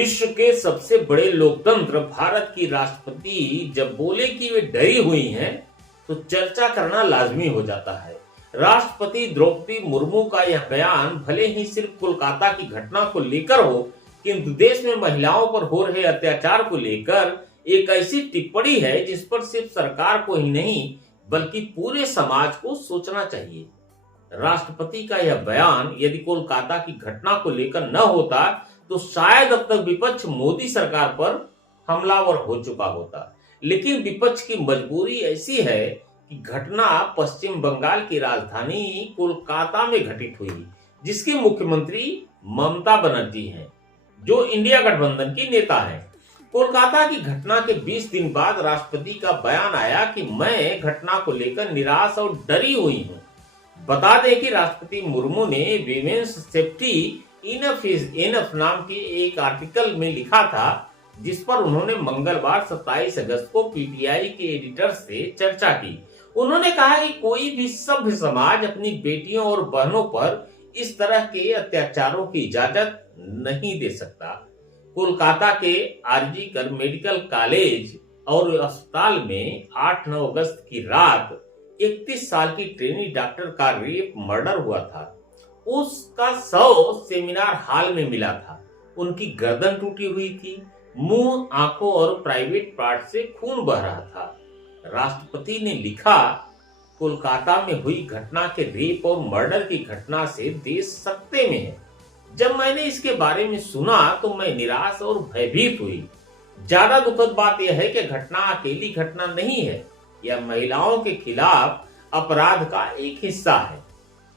विश्व के सबसे बड़े लोकतंत्र भारत की राष्ट्रपति जब बोले कि वे डरी हुई हैं, तो चर्चा करना लाजमी हो जाता है। राष्ट्रपति द्रौपदी मुर्मू का यह बयान भले ही सिर्फ कोलकाता की घटना को लेकर हो, किंतु देश में महिलाओं पर हो रहे अत्याचार को लेकर एक ऐसी टिप्पणी है जिस पर सिर्फ सरकार को ही नहीं बल्कि पूरे समाज को सोचना चाहिए। राष्ट्रपति का यह बयान यदि कोलकाता की घटना को लेकर न होता तो शायद अब तक विपक्ष मोदी सरकार पर हमलावर हो चुका होता। लेकिन विपक्ष की मजबूरी ऐसी है कि घटना पश्चिम बंगाल की राजधानी कोलकाता में घटित हुई, जिसके मुख्यमंत्री ममता बनर्जी हैं, जो इंडिया गठबंधन की नेता हैं। कोलकाता की घटना के 20 दिन बाद राष्ट्रपति का बयान आया कि मैं घटना को लेकर निराश और डरी हुई हूं। बता दें कि राष्ट्रपति मुर्मू ने women's safety enough is enough नाम के एक आर्टिकल में लिखा था, जिस पर उन्होंने मंगलवार 27 अगस्त को पीटीआई के एडिटर से चर्चा की। उन्होंने कहा कि कोई भी सभ्य समाज अपनी बेटियों और बहनों पर इस तरह के अत्याचारों की इजाजत नहीं दे सकता। कोलकाता के आरजी कर मेडिकल कॉलेज और अस्पताल में 8-9 अगस्त की रात 31 साल की ट्रेनी डॉक्टर का रेप मर्डर हुआ था। उसका शव सेमिनार हॉल में मिला था। उनकी गर्दन टूटी हुई थी, मुंह, आंखों और प्राइवेट पार्ट से खून बह रहा था। राष्ट्रपति ने लिखा, कोलकाता में हुई घटना के रेप और मर्डर की घटना से देश सकते में है। जब मैंने इसके बारे में सुना तो मैं निराश और भयभीत हुई। ज्यादा दुखद बात यह है कि घटना अकेली घटना नहीं है, यह महिलाओं के खिलाफ अपराध का एक हिस्सा है।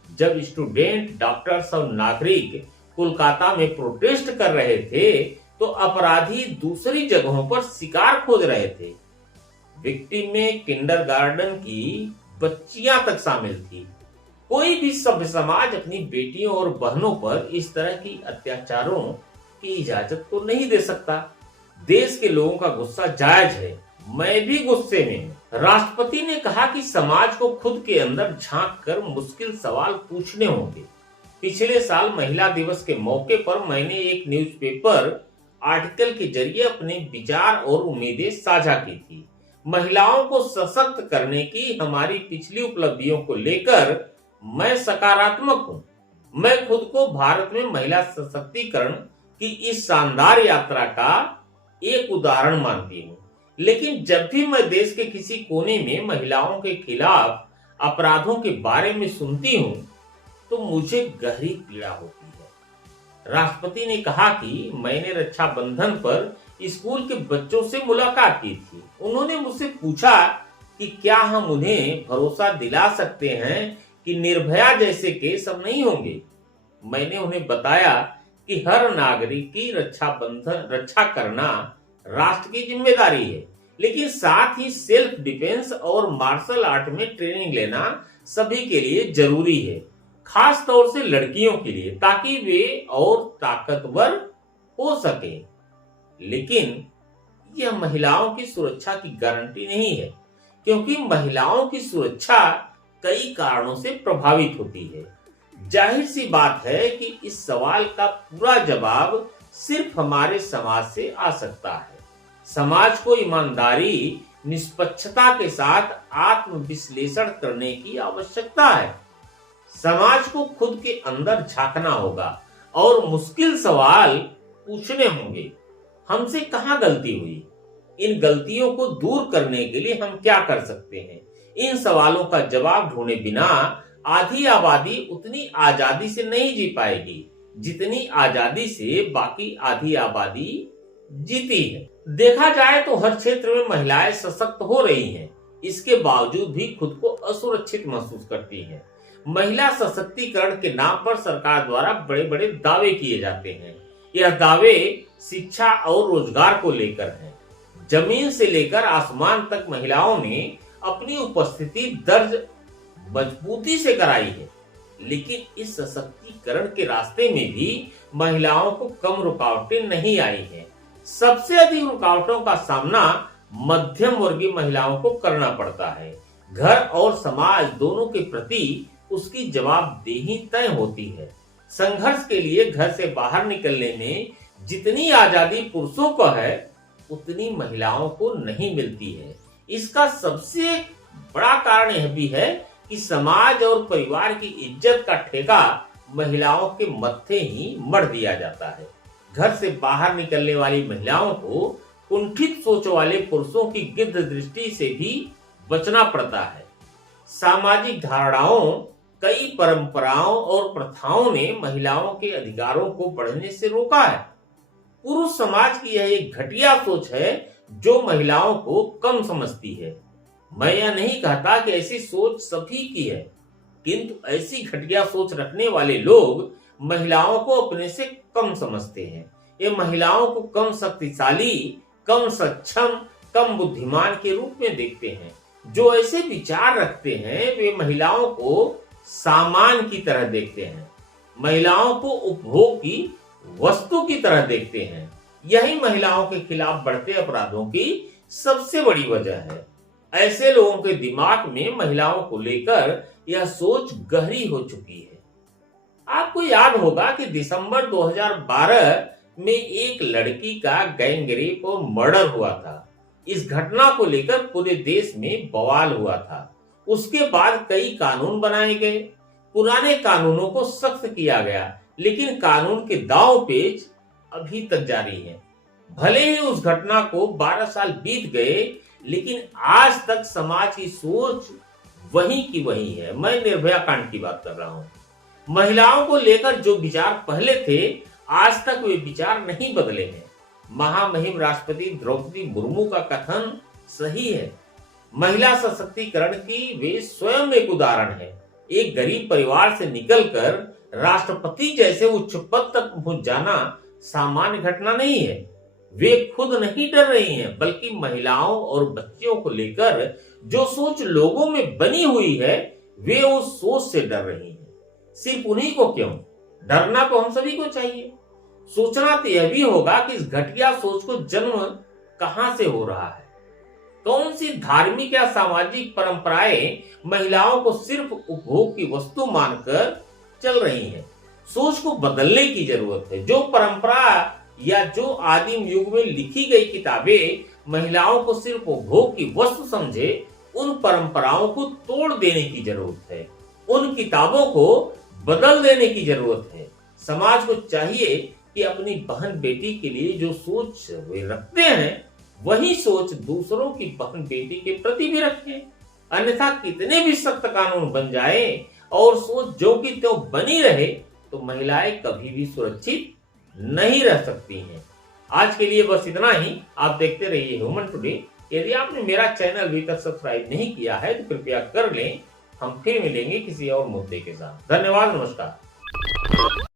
जब स्टूडेंट, डॉक्टर्स और नागरिक कोलकाता में प्रोटेस्ट कर रहे थे तो अपराधी दूसरी जगहों पर शिकार खोज रहे थे। विक्टिम में किंडरगार्टन की बच्चियां तक शामिल थी। कोई भी सभ्य समाज अपनी बेटियों और बहनों पर इस तरह की अत्याचारों की इजाजत तो नहीं दे सकता। देश के लोगों का गुस्सा जायज है, मैं भी गुस्से में हूं। राष्ट्रपति ने कहा कि समाज को खुद के अंदर झांक कर मुश्किल सवाल पूछने होंगे। पिछले साल महिला दिवस के मौके पर मैंने एक न्यूज़पेपर आर्टिकल के जरिए अपने विचार और उम्मीदें साझा की थी। महिलाओं को सशक्त करने की हमारी पिछली उपलब्धियों को लेकर मैं सकारात्मक हूं। मैं खुद को भारत में महिला सशक्तिकरण की इस शानदार यात्रा का एक उदाहरण मानती हूं। लेकिन जब भी मैं देश के किसी कोने में महिलाओं के खिलाफ अपराधों के बारे में सुनती हूं तो मुझे गहरी पीड़ा होती है। राष्ट्रपति ने कहा कि मैंने रक्षाबंधन पर स्कूल के बच्चों से मुलाकात की थी। उन्होंने मुझसे पूछा कि क्या हम उन्हें भरोसा दिला सकते हैं कि निर्भया जैसे केस अब नहीं होंगे। मैंने उन्हें बताया कि हर नागरिक की रक्षा करना राष्ट्र की जिम्मेदारी है, लेकिन साथ ही सेल्फ डिफेंस और मार्शल आर्ट में ट्रेनिंग लेना सभी के लिए जरूरी है, खास तौर से लड़कियों के लिए, ताकि वे और ताकतवर हो सके। लेकिन यह महिलाओं की सुरक्षा की गारंटी नहीं है, क्योंकि महिलाओं की सुरक्षा कई कारणों से प्रभावित होती है। जाहिर सी बात है कि इस सवाल का पूरा जवाब सिर्फ हमारे समाज से आ सकता है। समाज को ईमानदारी, निष्पक्षता के साथ आत्मविश्लेषण करने की आवश्यकता है। समाज को खुद के अंदर झांकना होगा और मुश्किल सवाल पूछने होंगे। हमसे कहां गलती हुई? इन गलतियों को दूर करने के लिए हम क्या कर सकते हैं? इन सवालों का जवाब ढूंढे बिना आधी आबादी उतनी आजादी से नहीं जी पाएगी जितनी आजादी से बाकी आधी आबादी जीती है। देखा जाए तो हर क्षेत्र में महिलाएं सशक्त हो रही हैं, इसके बावजूद भी खुद को असुरक्षित महसूस करती हैं। महिला सशक्तिकरण के नाम पर सरकार द्वारा बड़े बड़े दावे किए जाते हैं। यह दावे शिक्षा और रोजगार को लेकर हैं। जमीन से लेकर आसमान तक महिलाओं ने अपनी उपस्थिति दर्ज मजबूती से कराई है। लेकिन इस सशक्तिकरण के रास्ते में भी महिलाओं को कम रुकावटें नहीं आई हैं। सबसे अधिक रुकावटों का सामना मध्यम वर्गीय महिलाओं को करना पड़ता है। घर और समाज दोनों के प्रति उसकी जवाबदेही तय होती है। संघर्ष के लिए घर से बाहर निकलने में जितनी आजादी पुरुषों को है उतनी महिलाओं को नहीं मिलती है। इसका सबसे बड़ा कारण यह भी है कि समाज और परिवार की इज्जत का ठेका महिलाओं के मत्थे ही मढ़ दिया जाता है। घर से बाहर निकलने वाली महिलाओं को कुंठित सोच वाले पुरुषों की गिद्ध दृष्टि से भी बचना पड़ता है। सामाजिक धारणाओं, कई परंपराओं और प्रथाओं ने महिलाओं के अधिकारों को बढ़ने से रोका है। पुरुष समाज की यह एक घटिया सोच है जो महिलाओं को कम समझती है। मैं यह नहीं कहता कि ऐसी सोच सभी की है, किंतु ऐसी घटिया सोच रखने वाले लोग महिलाओं को अपने से कम समझते हैं। ये महिलाओं को कम शक्तिशाली, कम सक्षम, कम बुद्धिमान के रूप में देखते हैं। जो ऐसे विचार रखते हैं वे महिलाओं को सामान की तरह देखते हैं, महिलाओं को उपभोग की वस्तु की तरह देखते हैं। यही महिलाओं के खिलाफ बढ़ते अपराधों की सबसे बड़ी वजह है। ऐसे लोगों के दिमाग में महिलाओं को लेकर यह सोच गहरी हो चुकी है। आपको याद होगा कि दिसंबर 2012 में एक लड़की का गैंग रेप और मर्डर हुआ था। इस घटना को लेकर पूरे देश में बवाल हुआ था। उसके बाद कई कानून बनाए गए, पुराने कानूनों को सख्त किया गया, लेकिन कानून के दांव पेच अभी तक जारी है। भले ही उस घटना को 12 साल बीत गए, लेकिन आज तक समाज की सोच वही की वही है। मैं निर्भया कांड की बात कर रहा हूं। महिलाओं को लेकर जो विचार पहले थे, आज तक वे विचार नहीं बदले हैं। महामहिम राष्ट्रपति द्रौपदी मुर्मू का कथन सही है। महिला सशक्तिकरण की वे स्वयं एक उदाहरण है। एक गरीब परिवार से निकलकर राष्ट्रपति जैसे उच्च पद तक पहुंच जाना सामान्य घटना नहीं है। वे खुद नहीं डर रही हैं, बल्कि महिलाओं और बच्चियों को लेकर जो सोच लोगों में बनी हुई है, वे उस सोच से डर रही हैं। सिर्फ उन्हीं को क्यों, डरना तो हम सभी को चाहिए। सोचना तो यह भी होगा कि इस घटिया सोच को जन्म कहां से हो रहा है। कौन सी धार्मिक या सामाजिक परंपराएं महिलाओं को सिर्फ उपभोग की वस्तु मानकर चल रही हैं। सोच को बदलने की जरूरत है। जो परंपरा या जो आदिम युग में लिखी गई किताबें महिलाओं को सिर्फ उपभोग की वस्तु समझे, उन परंपराओं को तोड़ देने की जरूरत है। उन किताबों को बदल देने की जरूरत है। समाज को चाहिए कि अपनी बहन बेटी के लिए जो सोच वे रखते हैं, वही सोच दूसरों की बहन बेटी के प्रति भी रखें। अन्यथा कितने भी सख्त कानून बन जाए और सोच जो की त्यों बनी रहे, तो महिलाएं कभी भी सुरक्षित नहीं रह सकती हैं। आज के लिए बस इतना ही। आप देखते रहिए ह्यूमन टुडे। यदि आपने मेरा चैनल अभी तक सब्सक्राइब नहीं किया है तो कृपया कर लें। हम फिर मिलेंगे किसी और मुद्दे के साथ। धन्यवाद, नमस्कार।